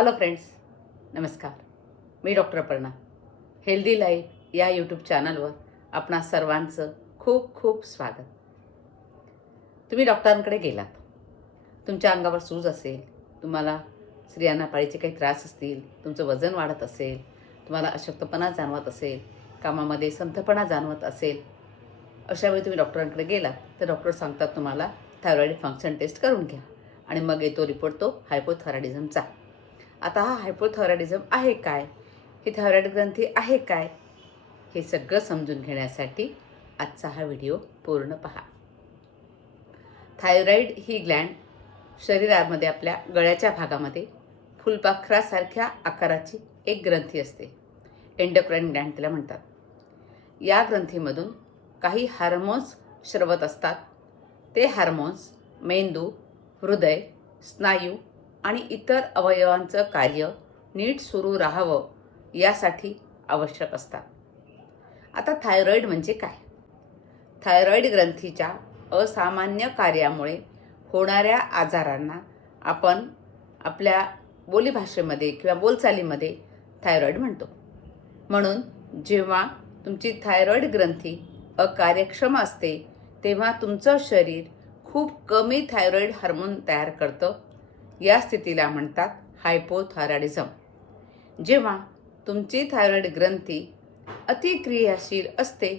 Hello friends नमस्कार. मी doctor Aparna. Healthy life या यूट्यूब चॅनलवर आपणा सर्वांचं खूप खूप स्वागत. तुम्ही डॉक्टरांकडे गेलात. तुमच्या अंगावर सूज असेल तुम्हाला स्त्रियांना पाळीचे काही त्रास असतील तुमचं वजन वाढत असेल तुम्हाला अशक्तपणा जाणवत असेल कामामध्ये संथपणा जाणवत असेल अशावेळी तुम्ही डॉक्टरांकडे गेलात तर डॉक्टर सांगतात तुम्हाला थायरॉईड फंक्शन टेस्ट करून घ्या. आणि मग येतो रिपोर्ट तो हायपोथायरॉइडिझमचा आता हा हायपोथायरॉइडिझम आहे काय? ही थायरॉईड ग्रंथी आहे काय? हे सगळं समजून घेण्यासाठी आजचा हा व्हिडिओ पूर्ण पहा. थायरॉईड ही ग्लँड शरीरामध्ये आपल्या गळ्याच्या भागामध्ये फुलपाखरासारख्या आकाराची एक ग्रंथी असते. एंडोक्राईन ग्लँड तिला म्हणतात. या ग्रंथीमधून काही हार्मोन्स श्रवत असतात. ते हार्मोन्स मेंदू हृदय स्नायू आणि इतर अवयवांचं कार्य नीट सुरू राहावं यासाठी आवश्यक असतात. आता थायरॉईड म्हणजे काय? थायरॉईड ग्रंथीच्या असामान्य कार्यामुळे होणाऱ्या आजारांना आपण आपल्या बोलीभाषेमध्ये किंवा बोलचालीमध्ये थायरॉईड म्हणतो. म्हणून जेव्हा तुमची थायरॉईड ग्रंथी अकार्यक्षम असते तेव्हा तुमचं शरीर खूप कमी थायरॉईड हार्मोन तयार करतं. या स्थितीला म्हणतात हायपोथायरॉइडिझम जेव्हा तुमची थायरॉईड ग्रंथी अतिक्रियाशील असते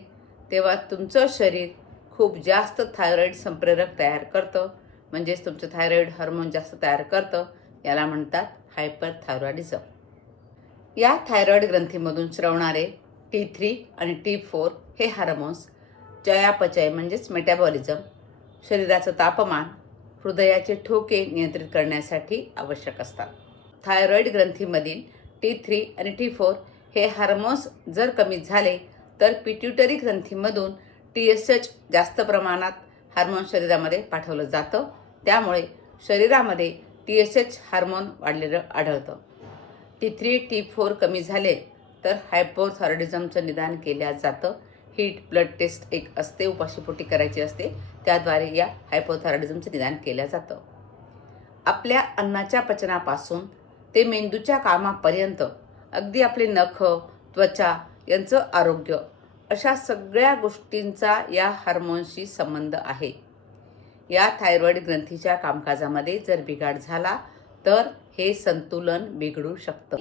तेव्हा तुमचं शरीर खूप जास्त थायरॉईड संप्रेरक तयार करतं. म्हणजेच तुमचं थायरॉईड हार्मोन जास्त तयार करतं. याला म्हणतात हायपर थायरॉइडिझम या थायरॉईड ग्रंथीमधून स्रवणारे टी थ्री आणि टी फोर हे हार्मोन्स चयापचय म्हणजेच मेटॅबॉलिझम शरीराचं तापमान हृदयाचे ठोके नियंत्रित करण्यासाठी आवश्यक असतात. थायरॉईड ग्रंथीमधील टी थ्री आणि टी फोर हे हार्मोन्स जर कमी झाले तर पिट्युटरी ग्रंथीमधून टी एस एच जास्त प्रमाणात हार्मोन शरीरामध्ये पाठवलं जातं. त्यामुळे शरीरामध्ये टी एस एच हार्मोन वाढलेलं आढळतं. टी थ्री टी फोर कमी झाले तर हायपोथायरॉइडिझमचं निदान केल्या जातं. हीट ब्लड टेस्ट एक असते उपाशीपोटी करायची असते. त्याद्वारे या हायपोथायरॉइडिझमचं निदान केलं जातं. आपल्या अन्नाच्या पचनापासून ते मेंदूच्या कामापर्यंत अगदी आपले नख त्वचा यांचं आरोग्य अशा सगळ्या गोष्टींचा या हार्मोन्सशी संबंध आहे. या थायरॉईड ग्रंथीच्या कामकाजामध्ये जर बिघाड झाला तर हे संतुलन बिघडू शकतं.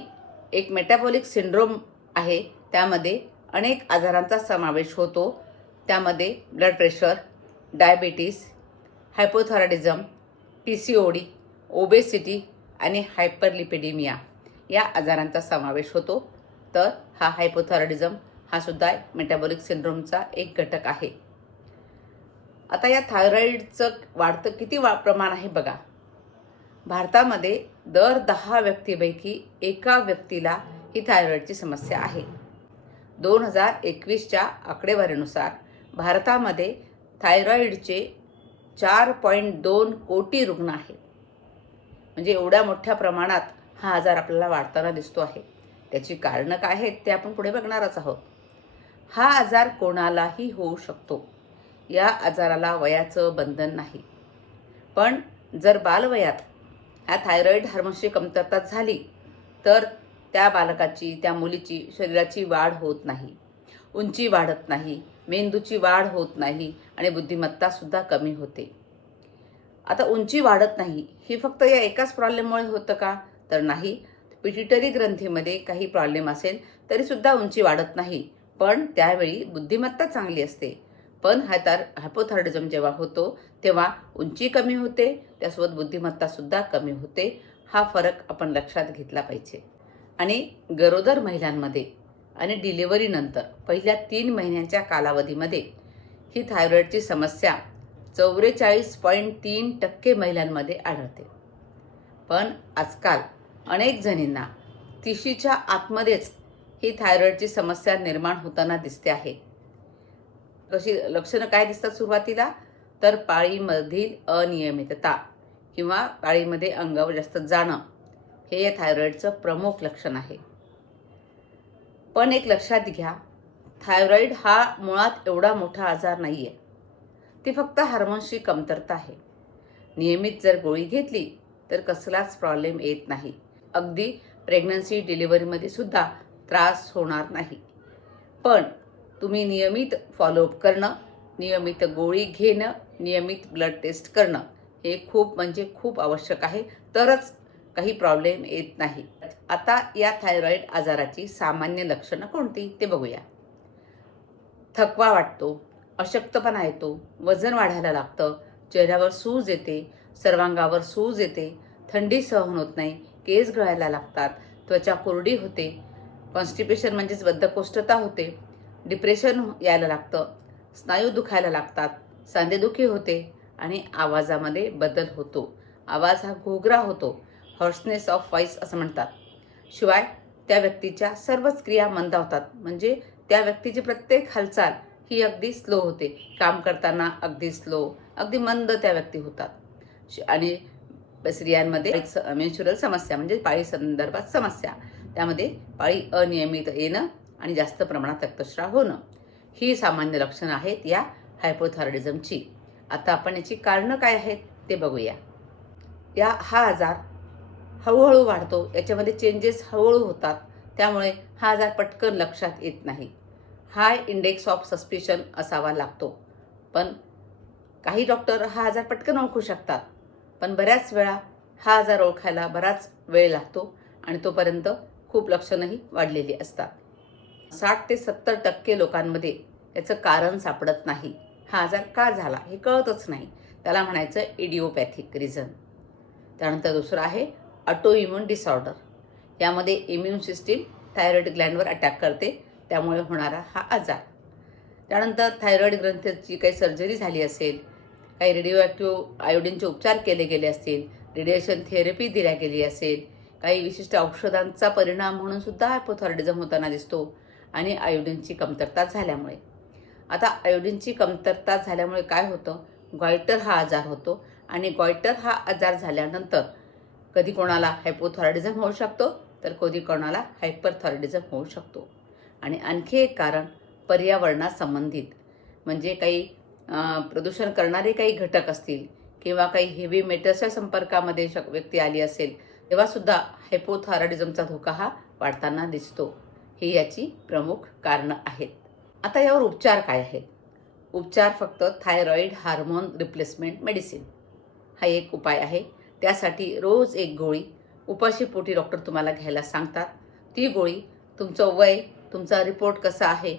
एक मेटाबॉलिक सिंड्रोम आहे त्यामध्ये अनेक आजारांचा समावेश होतो. त्यामध्ये blood pressure diabetes hypothyroidism P C O D obesity आणि हायपरलिपिडेमिया या आजारांचा समावेश होतो. तर हा हायपोथायरॉइडिझम हा सुद्धा मेटाबॉलिक सिंड्रोमचा एक घटक आहे. आता या थायरॉईडचं वाढतं किती वा प्रमाण आहे बघा. भारतामध्ये दर दहा व्यक्तीपैकी एका व्यक्तीला ही थायरॉईडची समस्या आहे. दोन हजार एकवीसच्या आकडेवारीनुसार भारतामध्ये थायरॉईडचे चार पॉईंट दोन कोटी रुग्ण आहेत. म्हणजे एवढ्या मोठ्या प्रमाणात हा आजार आपल्याला वाढताना दिसतो आहे. त्याची कारणं काय आहेत ते आपण पुढे बघणारच आहोत. हा आजार कोणालाही होऊ शकतो. या आजाराला वयाचं बंधन नाही. पण जर बालवयात ह्या थायरॉईड हार्मोन्सची कमतरता झाली तर त्या बालकाची त्या मुलीची शरीराची वाढ होत नाही. उंची वाढत नाही मेंदूची वाढ होत नाही आणि बुद्धिमत्तासुद्धा कमी होते. आता उंची वाढत नाही ही फक्त या एकाच प्रॉब्लेममुळे होतं का? तर नाही. पिटिटरी ग्रंथीमध्ये काही प्रॉब्लेम असेल तरीसुद्धा उंची वाढत नाही. पण त्यावेळी बुद्धिमत्ता चांगली असते. पण हायतार हायपोथायरॉइडिझम जेव्हा होतो तेव्हा उंची कमी होते त्यासोबत बुद्धिमत्तासुद्धा कमी होते. हा फरक आपण लक्षात घेतला पाहिजे. आणि गरोदर महिलांमध्ये आणि डिलिव्हरीनंतर पहिल्या तीन महिन्यांच्या कालावधीमध्ये ही थायरॉईडची समस्या चौवेचाळीस पॉईंट तीन टक्के महिलांमध्ये आढळते. पण आजकाल अनेक जणींना तिशीच्या आतमध्येच ही थायरॉईडची समस्या निर्माण होताना दिसते आहे. कशी लक्षणं काय दिसतात सुरुवातीला? तर पाळीमधील अनियमितता किंवा पाळीमध्ये अंगावर जास्त जाणं हे या थायरॉईडचं प्रमुख लक्षण आहे. पण एक लक्षात घ्या थायरॉईड हा मुळात एवढा मोठा आजार नाही आहे ती फक्त हार्मोन्सची कमतरता आहे. नियमित जर गोळी घेतली तर कसलाच प्रॉब्लेम येत नाही. अगदी प्रेग्नन्सी डिलिव्हरीमध्ये सुद्धा त्रास होणार नाही. पण तुम्ही नियमित फॉलोअप करणं नियमित गोळी घेणं नियमित ब्लड टेस्ट करणं हे खूप म्हणजे खूप आवश्यक आहे. तरच काही प्रॉब्लेम येत नाही. आता या थायरॉईड आजाराची सामान्य लक्षणं कोणती ते बघूया. थकवा वाटतो अशक्तपणा येतो वजन वाढायला लागतं चेहऱ्यावर सूज येते सर्वांगावर सूज येते थंडी सहन होत नाही केस गळायला लागतात त्वचा कोरडी होते कॉन्स्टिपेशन म्हणजेच बद्धकोष्ठता होते डिप्रेशन यायला लागतं स्नायू दुखायला लागतात सांधेदुखी होते आणि आवाजामध्ये बदल होतो. आवाज हा घोगरा होतो हॉर्सनेस ऑफ व्हॉइस असं म्हणतात. शिवाय त्या व्यक्तीच्या सर्वच क्रिया मंदावतात. म्हणजे त्या व्यक्तीची प्रत्येक हालचाल ही अगदी स्लो होते. काम करताना अगदी स्लो अगदी मंद त्या व्यक्ती होतात. श- आणि स्त्रियांमध्ये मेन्शुरल समस्या म्हणजे पाळी संदर्भात समस्या. त्यामध्ये पाळी अनियमित येणं आणि जास्त प्रमाणात रक्तस्राव होणं. ही सामान्य लक्षणं आहेत या हायपोथायरॉइडिझमची आता आपण याची कारणं काय आहेत ते बघूया. या हा आजार हळूहळू वाढतो. याच्यामध्ये चेंजेस हळूहळू होतात. त्यामुळे हा आजार पटकन लक्षात येत नाही हाय इंडेक्स ऑफ सस्पिशन असावा लागतो. पण काही डॉक्टर हा आजार पटकन ओळखू शकतात पण बऱ्याच वेळा हा आजार ओळखायला बराच वेळ लागतो आणि तोपर्यंत खूप लक्षणंही वाढलेली असतात. साठ ते सत्तर टक्के लोकांमध्ये याचं कारण सापडत नाही. हा आजार का झाला हे कळतच नाही. त्याला म्हणायचं इडिओपॅथिक रिझन त्यानंतर दुसरं आहे ऑटो इम्युन डिसऑर्डर यामध्ये इम्युन सिस्टीम थायरॉइड ग्लँडवर अटॅक करते. त्यामुळे होणारा हा आजार. त्यानंतर थायरॉइड ग्रंथाची काही सर्जरी झाली असेल काही रेडिओ ॲक्टिव्ह आयोडीनचे उपचार केले गेले असतील रेडिएशन थेरपी दिल्या गेली असेल काही विशिष्ट औषधांचा परिणाम म्हणून सुद्धा हायपोथॉरिडिझम होताना दिसतो आणि आयोडीनची कमतरता झाल्यामुळे. आता आयोडीनची कमतरता झाल्यामुळे काय होतं? गॉयटर हा आजार होतो आणि गॉयटर हा आजार झाल्यानंतर कधी कोणाला हायपोथॉयरॉइडिझम होऊ शकतो तर कधी कोणाला हायपरथॉयरॉइडिझम होऊ शकतो. आणि आणखी एक कारण पर्यावरणासंबंधित म्हणजे काही प्रदूषण करणारे काही घटक असतील किंवा काही हेवी मेटल्सच्या संपर्कामध्ये शक व्यक्ती आली असेल तेव्हासुद्धा हायपोथायरॉइडिझमचा धोका हा वाढताना दिसतो. ही याची प्रमुख कारणं आहेत. आता यावर उपचार काय आहेत? उपचार फक्त थायरॉईड हार्मोन रिप्लेसमेंट मेडिसिन हा एक उपाय आहे. त्यासाठी रोज एक गोळी. उपाशीपोटी डॉक्टर तुम्हाला घ्यायला सांगतात. ती गोळी तुमचं वय तुमचा रिपोर्ट कसा आहे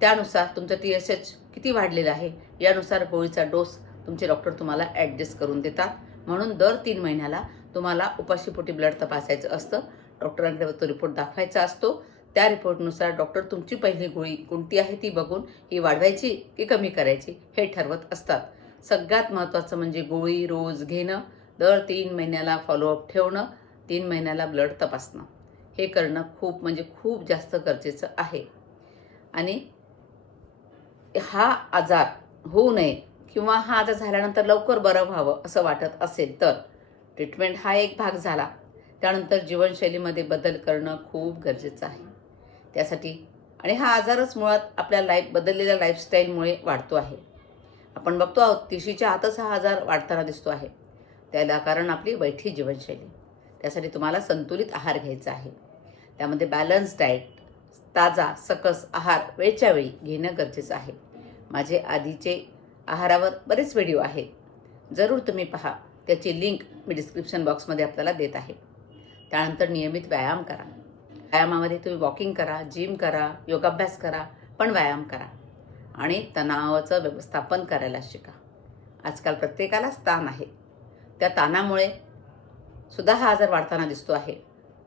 त्यानुसार तुमचं टी एस एच किती वाढलेलं आहे यानुसार गोळीचा डोस तुमचे डॉक्टर तुम्हाला ॲडजस्ट करून देतात. म्हणून दर तीन महिन्याला तुम्हाला उपाशीपोटी ब्लड तपासायचं असतं. डॉक्टरांकडे तो रिपोर्ट दाखवायचा असतो. त्या रिपोर्टनुसार डॉक्टर तुमची पहिली गोळी कोणती आहे ती बघून ही वाढवायची की कमी करायची हे ठरवत असतात. सगळ्यात महत्त्वाचं म्हणजे गोळी रोज घेणं. दर तीन महिन्याला फॉलोअप ठेवणं तीन महिन्याला ब्लड तपासणं. हे करणं खूप म्हणजे खूप जास्त गरजेचं आहे. आणि हा आजार होऊ नये किंवा हा आजार झाल्यानंतर लवकर बरं व्हावं असं वाटत असेल तर ट्रीटमेंट हा एक भाग झाला. त्यानंतर जीवनशैलीमध्ये बदल करणं खूप गरजेचं आहे. त्यासाठी आणि हा आजारच मुळात आपल्या लाईफ बदललेल्या लाईफस्टाईलमुळे वाढतो आहे. आपण बघतो आहोत तिशीच्या आतच हा आजार वाढताना दिसतो आहे. त्याला कारण आपली बैठी जीवनशैली. त्यासाठी तुम्हाला संतुलित आहार घ्यायचा आहे. त्यामध्ये बॅलन्स डाएट ताजा सकस आहार वेळच्या वेळी घेणं गरजेचं आहे. माझे आधीचे आहारावर बरेच व्हिडिओ आहेत. जरूर तुम्ही पहा. त्याची लिंक मी डिस्क्रिप्शन बॉक्समध्ये आपल्याला देत आहे. त्यानंतर नियमित व्यायाम करा. व्यायामामध्ये तुम्ही वॉकिंग करा जिम करा योगाभ्यास करा पण व्यायाम करा. आणि तणावाचं व्यवस्थापन करायला शिका. आजकाल प्रत्येकालाच ताण आहे. त्या ताणामुळे सुद्धा हा आजार वाढताना दिसतो आहे.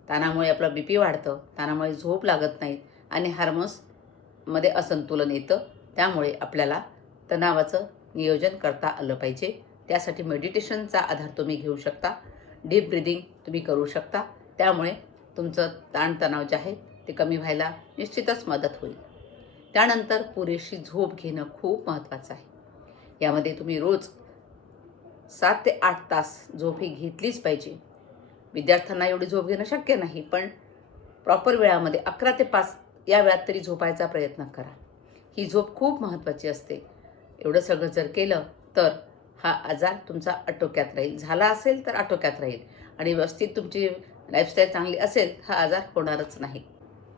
ताणामुळे आपलं बी पी वाढतं ताणामुळे झोप लागत नाही आणि हार्मोन्समध्ये असंतुलन येतं. त्यामुळे आपल्याला तणावाचं नियोजन करता आलं पाहिजे. त्यासाठी मेडिटेशनचा आधार तुम्ही घेऊ शकता. डीप ब्रिदिंग तुम्ही करू शकता. त्यामुळे तुमचं ताणतणाव जे आहे ते कमी व्हायला निश्चितच मदत होईल. त्यानंतर पुरेशी झोप घेणं खूप महत्त्वाचं आहे. यामध्ये तुम्ही रोज सात ते आठ तास झोप ही घेतलीच पाहिजे. विद्यार्थ्यांना एवढी झोप घेणं शक्य नाही पण प्रॉपर वेळामध्ये अकरा ते पाच या वेळात तरी झोपायचा प्रयत्न करा. ही झोप खूप महत्त्वाची असते. एवढं सगळं जर केलं तर हा आजार तुमचा आटोक्यात राहील. झाला असेल तर आटोक्यात राहील. आणि व्यवस्थित तुमची लाईफस्टाईल चांगली असेल हा आजार होणारच नाही.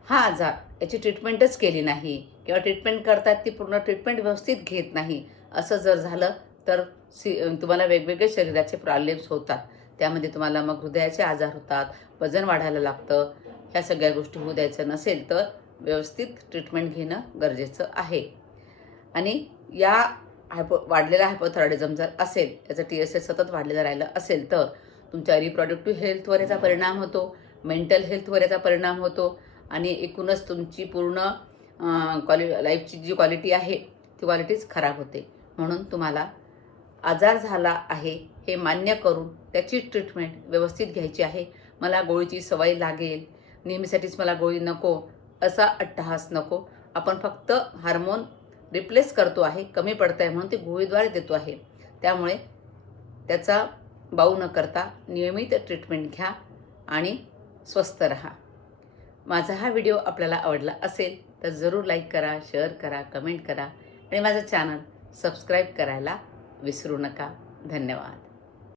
हा आजार याची ट्रीटमेंटच केली नाही किंवा ट्रीटमेंट करतात ती पूर्ण ट्रीटमेंट व्यवस्थित घेत नाही असं जर झालं तर सी तुम्हाला वेगवेगळे शरीराचे प्रॉब्लेम्स होतात. त्यामध्ये तुम्हाला मग हृदयाचे आजार होतात वजन वाढायला लागतं ह्या सगळ्या गोष्टी होऊ द्यायचं नसेल तर व्यवस्थित ट्रीटमेंट घेणं गरजेचं आहे. आणि या हायपो वाढलेला हायपोथायरॉइडिझम जर असेल त्याचं टी एस एस सतत वाढलेलं राहिलं असेल तर तुमच्या रिप्रॉडक्टिव्ह हेल्थवर याचा परिणाम होतो मेंटल हेल्थवर याचा परिणाम होतो आणि एकूणच तुमची पूर्ण क्वालि लाईफची जी क्वालिटी आहे ती क्वालिटीच खराब होते. म्हणून तुम्हाला आजार झाला आहे हे मान्य करून त्याची ट्रीटमेंट व्यवस्थित घ्यायची आहे. मला गोळीची सवय लागेल. नेहमीसाठीच मला गोळी नको असा अट्टहास नको. आपण फक्त हार्मोन रिप्लेस करतो आहे कमी पडत आहे म्हणून ती गोळीद्वारे देतो आहे. त्यामुळे त्याचा बाऊ न करता नियमित ट्रीटमेंट घ्या आणि स्वस्थ राहा. माझा हा व्हिडिओ आपल्याला आवडला असेल तर जरूर लाईक करा शेअर करा कमेंट करा आणि माझं चॅनल सबस्क्राईब करायला विसरू नका. धन्यवाद.